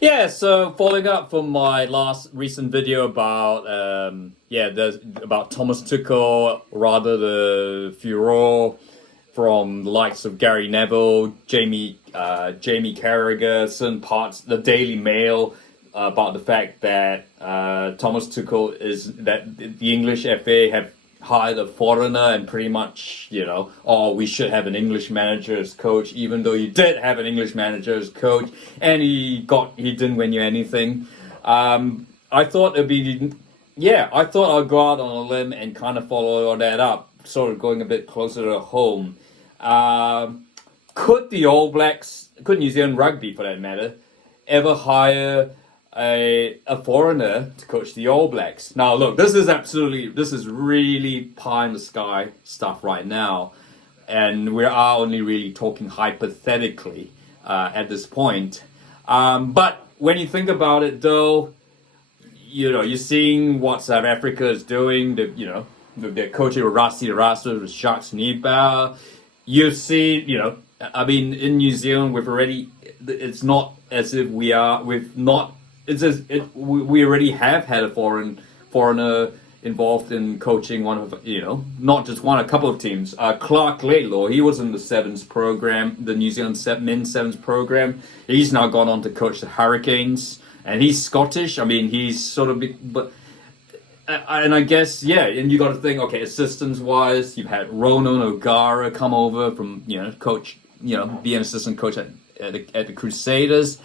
Yeah, so following up from my last recent video about about Thomas Tuchel, rather the furore from the likes of Gary Neville, Jamie Carragher, certain parts, the Daily Mail, about the fact that Thomas Tuchel is that the English FA have hired a foreigner and pretty much, oh, we should have an English manager as coach, even though you did have an English manager as coach and he didn't win you anything. I thought it'd be, yeah, I thought I'd go out on a limb and kind of follow that up, sort of going a bit closer to home. Could the All Blacks, could New Zealand Rugby for that matter, ever hire a foreigner to coach the All Blacks? Now, look, this is really pie in the sky stuff right now, and we are only really talking hypothetically at this point. But when you think about it, though, you're seeing what South Africa is doing. They're coaching with Rassie Erasmus, with Jacques Niebuhr. You see, I mean, in New Zealand, it's not as if we already have had a foreigner involved in coaching one of, not just one, a couple of teams. Clark Laidlaw, he was in the Sevens program, the New Zealand men's Sevens program. He's now gone on to coach the Hurricanes, and he's Scottish. I mean, he's sort of, and I guess, yeah, and you got to think, okay, assistants wise, you've had Ronan O'Gara come over from, coach, be an assistant coach at the Crusaders.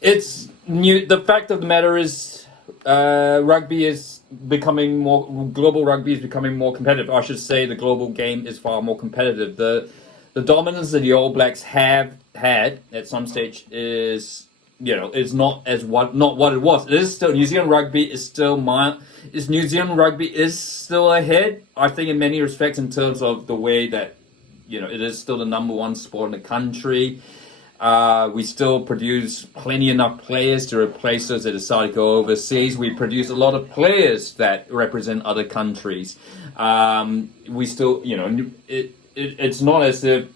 It's new. The fact of the matter is, global rugby is becoming more competitive. I should say the global game is far more competitive. The dominance that the All Blacks have had at some stage is not what it was. It is still New Zealand rugby is still ahead. I think in many respects in terms of the way that it is still the number one sport in the country. We still produce plenty enough players to replace those that decide to go overseas. We produce a lot of players that represent other countries. We still, it's not as if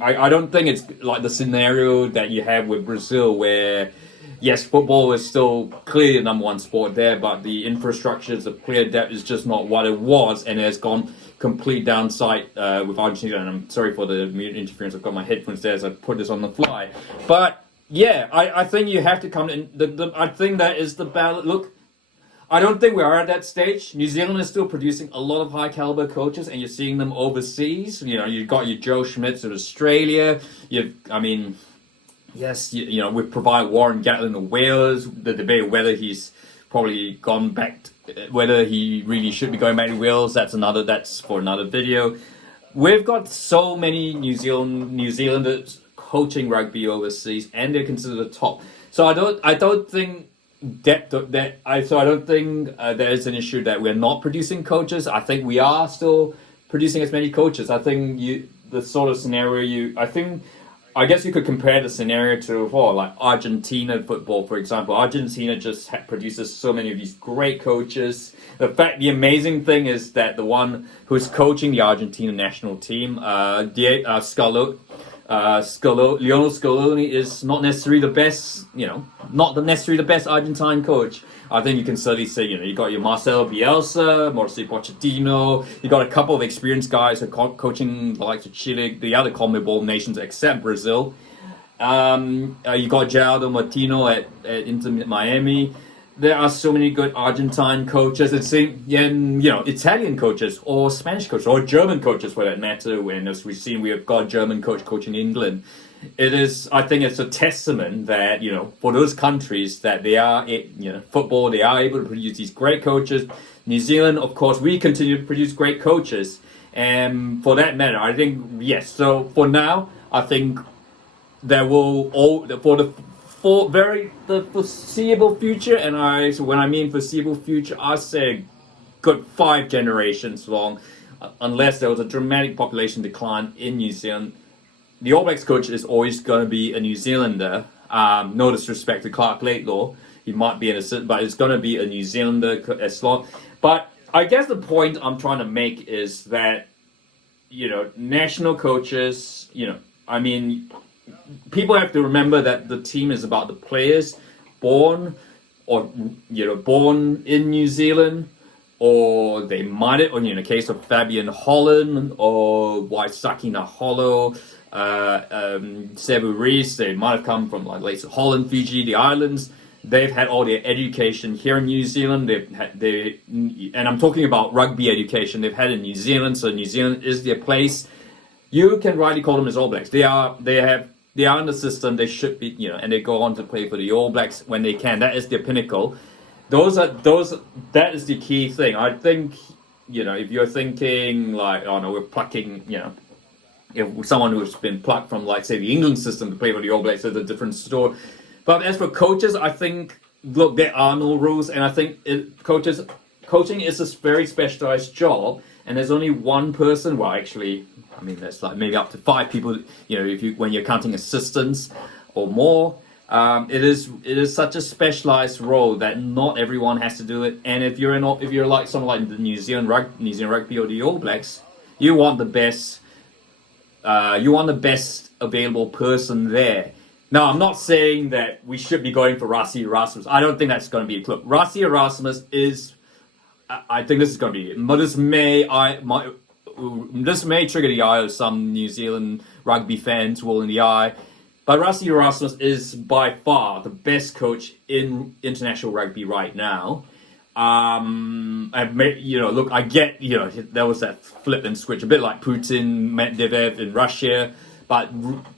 I don't think it's like the scenario that you have with Brazil where, yes, football is still clearly the number one sport there, but the infrastructure, the player depth is just not what it was, and it has gone complete downside with Argentina. And I'm sorry for the interference. I've got my headphones there as I put this on the fly. But yeah, I think you have to come in. I think that is the balance. Look, I don't think we are at that stage. New Zealand is still producing a lot of high caliber coaches, and you're seeing them overseas. You've got your Joe Schmidts of Australia. Yes, we provide Warren Gatland of Wales. The debate whether he's probably gone back, whether he really should be going back to Wales, that's for another video. We've got so many New Zealanders coaching rugby overseas, and they're considered the top. So I don't think there is an issue that we're not producing coaches. I think we are still producing as many coaches. I think the sort of scenario I guess you could compare the scenario to like Argentina football, for example. Argentina just produces so many of these great coaches. The amazing thing is that the one who's coaching the Argentina national team, Lionel Scaloni, is not necessarily the best, necessarily the best Argentine coach. I think you can certainly say, you got your Marcelo Bielsa, Mauricio Pochettino, you got a couple of experienced guys who are coaching the likes of Chile, the other CONMEBOL nations except Brazil. You got Gerardo Martino at Inter Miami. There are so many good Argentine coaches, Italian coaches or Spanish coaches or German coaches for that matter. And as we've seen, we have got a German coach coaching England. I think it's a testament that, for those countries that they are, football, they are able to produce these great coaches. New Zealand, of course, we continue to produce great coaches. And for that matter, I think, yes. So for now, I think there will the foreseeable future, and when I mean foreseeable future, I say good 5 generations long, unless there was a dramatic population decline in New Zealand. The All Blacks coach is always going to be a New Zealander. No disrespect to Clark Laidlaw, he might be an assistant, but it's going to be a New Zealander as long. But I guess the point I'm trying to make is that national coaches, people have to remember that the team is about the players born born in New Zealand, or they might have, or in the case of Fabian Holland or Waisaki Naholo, Sevu Rees, they might have come from like let's say Holland, Fiji, the islands. They've had all their education here in New Zealand. And I'm talking about rugby education. They've had in New Zealand, so New Zealand is their place. You can rightly call them as All Blacks. They are in the system. They should be, and they go on to play for the All Blacks when they can. That is their pinnacle. That is the key thing. I think, if you're thinking like, oh no, we're plucking, if someone who's been plucked from like say the England system to play for the All Blacks is a different story. But as for coaches, I think, look, there are no rules, and I think coaching is a very specialized job, and there's only one person. Well, actually, I mean, there's like maybe up to 5 people. When you're counting assistants or more, it is such a specialized role that not everyone has to do it. And if you're like someone like the New Zealand Rugby or the All Blacks, you want the best available person there. Now, I'm not saying that we should be going for Rassie Erasmus. I don't think that's going to be a club. Rassie Erasmus is, I think this is going to be it. But this may trigger the eye of some New Zealand rugby fans, wool in the eye. But Rassie Erasmus is by far the best coach in international rugby right now. Look, I get, there was that flip and switch, a bit like Putin, Medvedev in Russia. But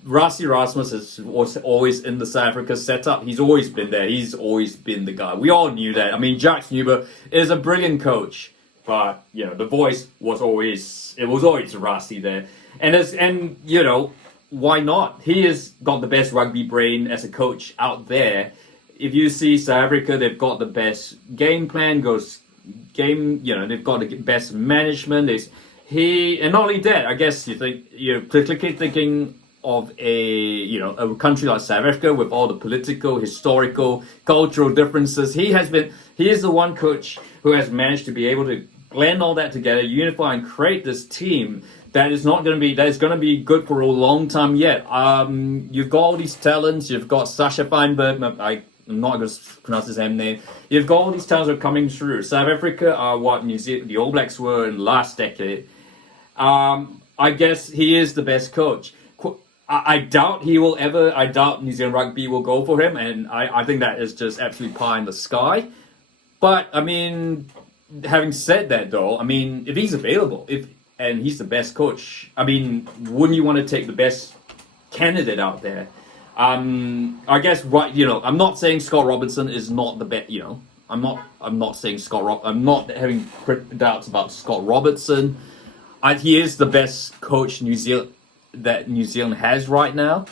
Rassie Erasmus was always in the South Africa setup. He's always been there. He's always been the guy. We all knew that. I mean, Jacques Nuber is a brilliant coach, but the voice was always Rassie there. And why not? He has got the best rugby brain as a coach out there. If you see South Africa, they've got the best game plan. They've got the best management. And not only that, I guess you're particularly thinking of a country like South Africa with all the political, historical, cultural differences. He is the one coach who has managed to be able to blend all that together, unify and create this team that is going to be good for a long time yet. You've got all these talents. You've got Sasha Feinberg. I'm not going to pronounce his name. You've got all these talents that are coming through. South Africa are what New Zealand, the All Blacks were in the last decade. I guess he is the best coach. I doubt New Zealand Rugby will go for him, and I think that is just absolutely pie in the sky. But, I mean, having said that, though, I mean, if he's available, and he's the best coach, I mean, wouldn't you want to take the best candidate out there? I guess, I'm not saying Scott Robertson is not the best, I'm not saying I'm not having doubts about Scott Robertson. He is the best coach New Zealand has right now.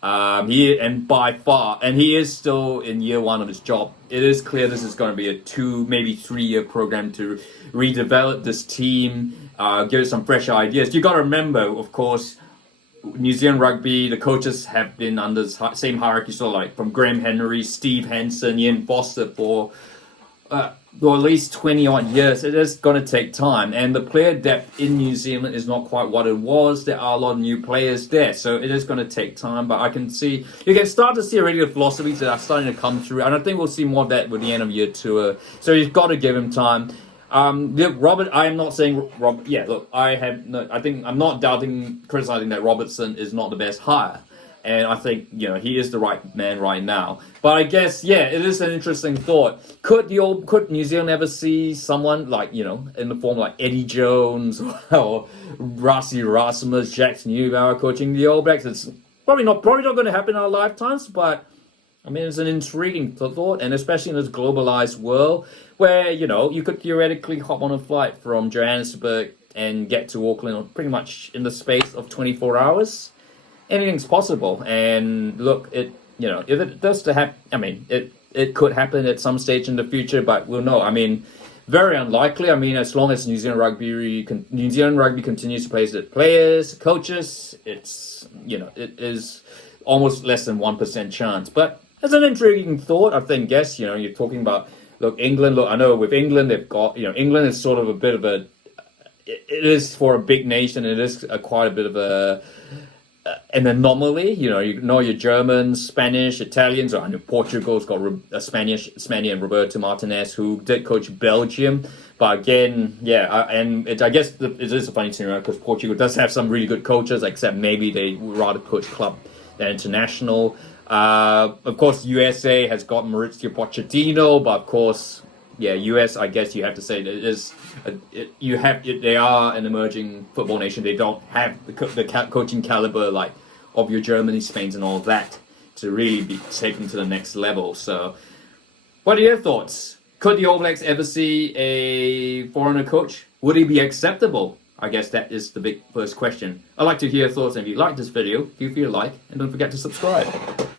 By far, and he is still in year 1 of his job. It is clear this is going to be a 2, maybe 3-year program to redevelop this team, give it some fresh ideas. You got to remember, of course, New Zealand Rugby, the coaches have been under the same hierarchy, so like from Graham Henry, Steve Hansen, Ian Foster for at least 20 odd years. It is going to take time, and the player depth in New Zealand is not quite what it was. There are a lot of new players there, so it is going to take time. But you can start to see already the philosophies that are starting to come through, and I think we'll see more of that with the end of year 2. So you've got to give him time. Robert, I am not saying Robert. Yeah, look, I'm not criticizing that Robertson is not the best hire. And I think, he is the right man right now. But I guess, it is an interesting thought. Could New Zealand ever see someone like, in the form like Eddie Jones or Rassie Erasmus, Jacques Neubauer coaching the All Blacks? It's probably not going to happen in our lifetimes, but I mean, it's an intriguing thought, and especially in this globalized world where, you could theoretically hop on a flight from Johannesburg and get to Auckland pretty much in the space of 24 hours. Anything's possible, and look, if it does to happen, I mean, it could happen at some stage in the future, but we'll know. I mean, very unlikely. I mean, as long as New Zealand Rugby continues to play the players, coaches, it is almost less than 1% chance. But it's an intriguing thought. I think. You're talking about England. Look, I know with England they've got England is sort of a bit of a. It is for a big nation. It is quite a bit of a. an anomaly. You know your Germans, Spanish, Italians, or I know Portugal's got Spanish and Roberto Martinez, who did coach Belgium. But again, I guess it is a funny scenario because Portugal does have some really good coaches, except maybe they would rather coach club than international. Of course, USA has got Mauricio Pochettino, but of course, US. I guess you have to say that it is. They are an emerging football nation. They don't have the coaching caliber like of your Germany, Spain's, and all that to really be taken to the next level. So, what are your thoughts? Could the All Blacks ever see a foreigner coach? Would he be acceptable? I guess that is the big first question. I'd like to hear your thoughts, and if you like this video, give it a like, and don't forget to subscribe.